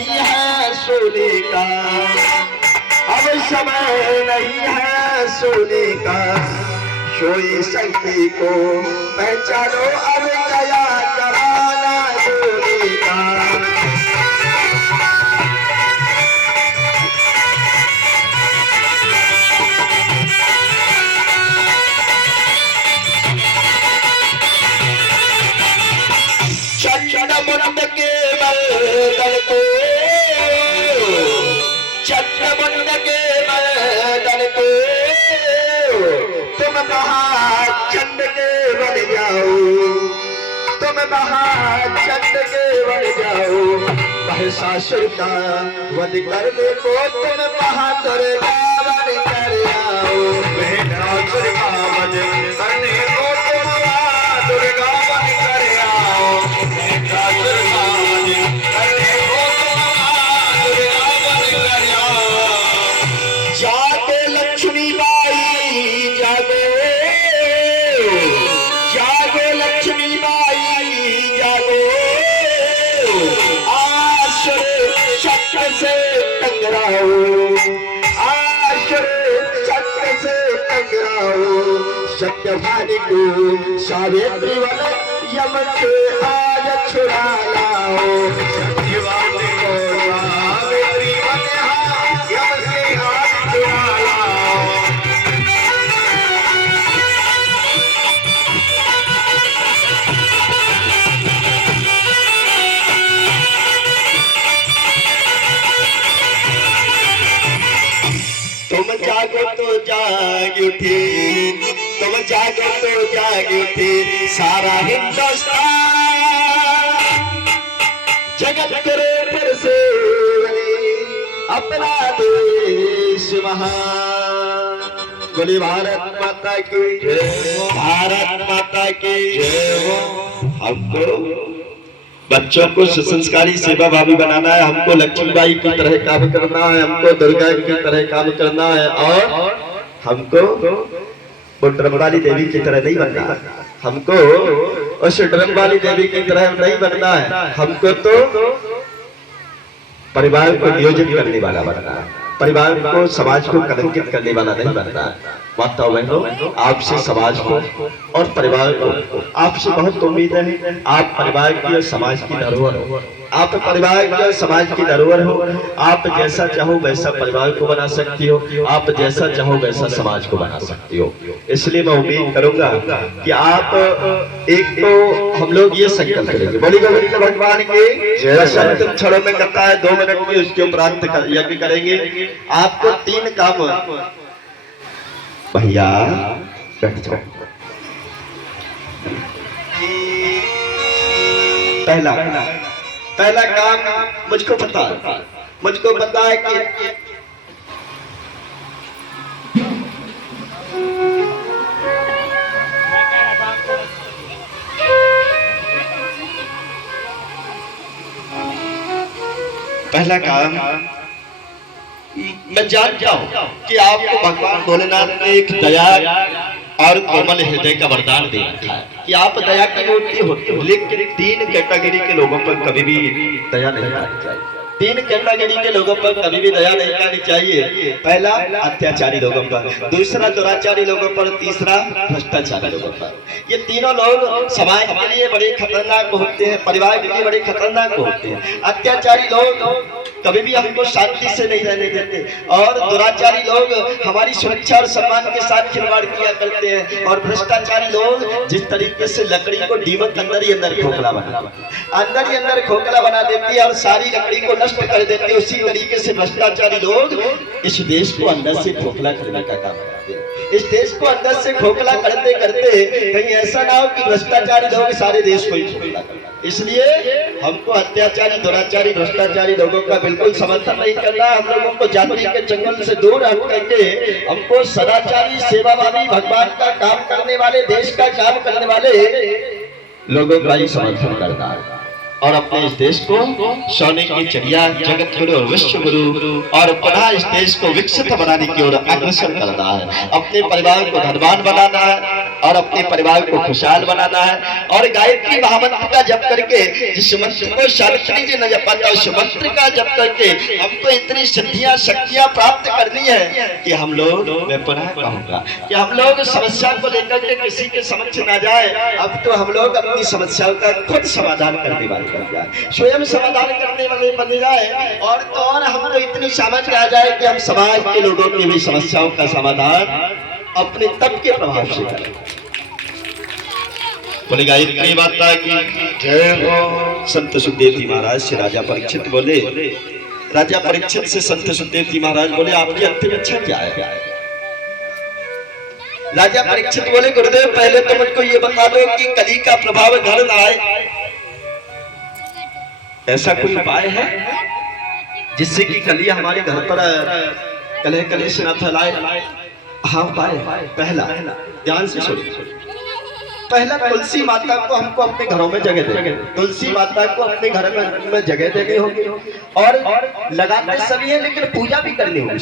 नहीं है सोने का, अब समय नहीं है सोने का। सोई शक्ति को पहचानो, अब गया जमाना सोने का। चंद्रमुंड के मर्दन को, चंद्रमुंड के मर्दन को तुम महाचंड के बन जाओ, तुम महाचंड के बन जाओ। महिषासुर का वध करने को तुम महादुर्गा बन कर आओ। महिषासुर का वध करने को तुम महादुर्गा बन कर आओ। महिषासुर का वध करने को तुम महादुर्गा बन कर आओ। जागे लक्ष्मी बाई जागो, जागो लक्ष्मी बाई जागो। आसुर शक्ति से टकराओ, आसुर शक्ति से टकराओ। सत्यभानी को सावित्री वन यम से आज छुड़ा लाओ। सत्यभानी को सावित्री वन यम से आज छुड़ा लाओ। तुम जागो तो जाग उठे, तुम जागो तो जाग उठे सारा हिंदुस्तान। जगत करे फिर से अपना देश महान। बोले भारत माता की जय, भारत माता की जय। हमको बच्चों को सुसंस्कारी सेवा भावी बनाना है, हमको लक्ष्मीबाई की तरह काम करना है, हमको दुर्गा की तरह काम करना है, और हमको वो ड्रम वाली देवी की तरह नहीं बनना है, हमको उस ड्रम वाली देवी की तरह नहीं बनना है। हमको तो परिवार को नियोजित करने वाला बनना है, परिवार को समाज को कलंकित करने वाला नहीं बनना है। माताओं बहनों, आपसे समाज को और परिवार को आपसे बहुत उम्मीद है। आप परिवार की और समाज की धरोहर हो, आप परिवार की और समाज की धरोहर हो। आप जैसा चाहो वैसा परिवार को बना सकती हो, आप जैसा चाहो वैसा समाज को बना सकती हो। इसलिए मैं उम्मीद करूंगा कि आप एक तो हम लोग ये संकल्प करेंगे, बोली गोविंद भगवान के जय। क्षणों में करता है 2 मिनट में, उसके उपरांत यज्ञ करेंगे। आपको 3 काम, भैया बैठ जाओ। पहला काम मुझको पता है, मुझको पता है कि पहला काम मैं जानता हूं कि आपको भगवान भोलेनाथ ने एक दया और कोमल हृदय का वरदान दे रखा है कि आप दया की मूर्ति होते हो। लेकिन 3 कैटेगरी के लोगों पर कभी भी दया नहीं करनी चाहिए। 3 कैटेगरी के लोगों पर कभी भी दया नहीं करनी चाहिए। पहला अत्याचारी लोगों पर, दूसरा दुराचारी लोगों पर, तीसरा भ्रष्टाचारी लोगों पर। ये तीनों लोग समाज के लिए बड़े खतरनाक होते हैं, परिवार के लिए बड़े खतरनाक होते हैं। अत्याचारी लोग कभी भी हमको शांति से नहीं रहने देते, और दुराचारी लोग हमारी सुरक्षा और सम्मान के साथ खिलवाड़ किया करते हैं। और भ्रष्टाचारी लोग जिस तरीके से लकड़ी को दीमक अंदर ही अंदर खोखला बना देती है और सारी लकड़ी को नष्ट कर देते हैं, उसी तरीके से भ्रष्टाचारी लोग इस देश को अंदर से खोखला करने का काम करते हैं। इस देश को अंदर से खोखला करते करते कहीं ऐसा ना हो कि भ्रष्टाचारी लोग सारे देश को ही खोखला करना। इसलिए हमको अत्याचारी, दुराचारी, भ्रष्टाचारी लोगों का बिल्कुल समर्थन नहीं करना। हम लोगों को जाति के जंगल से दूर हट करके हमको सदाचारी, सेवाभावी, भगवान का काम करने वाले, देश का काम करने वाले लोगों का ही समर्थन करना है और अपने इस देश को सोने की चिड़िया, जगत गुरु और विश्व गुरु और पुनः इस देश को विकसित बनाने की ओर अग्रसर करना है। अपने परिवार को धनवान बनाना है, और अपने परिवार को खुशहाल बनाना है। और गायत्री महामंत्र का जप करके जिस मंत्र को सावित्री जी ने जपा था उस मंत्र का जप करके हमको इतनी सिद्धियां शक्तियां प्राप्त करनी है कि हम लोग, मैं पुनः कहूंगा कि हम लोग समस्या को लेकर के किसी के समक्ष ना जाए। अब तो हम लोग अपनी समस्याओं का खुद समाधान करने वाले बन जाए, स्वयं समाधान करने वाले बन जाए। और तो और हमको इतनी समझ आ जाए कि हम समाज के लोगों की भी समस्याओं का समाधान अपने तप के प्रभाव से करें। बोलेगा इतनी बात था कि जय हो। संत सुखदेव जी महाराज से राजा परीक्षित बोले, राजा परीक्षित से संत सुखदेव जी महाराज बोले आपकी अंतिम इच्छा क्या है? राजा परीक्षित बोले गुरुदेव पहले तो मुझको ये बता दो कि कली का प्रभाव घर न आए, ऐसा कोई उपाय है जिससे कि कली हमारे घर पर कलह कलेश न फैलाए? हाँ उपाय, पहला ध्यान से सुनिए। पहला तुलसी माता को हमको अपने घरों में जगह दे, तुलसी माता को अपने घर में जगह देनी होगी और लगाते सभी है लेकिन पूजा भी करनी होगी।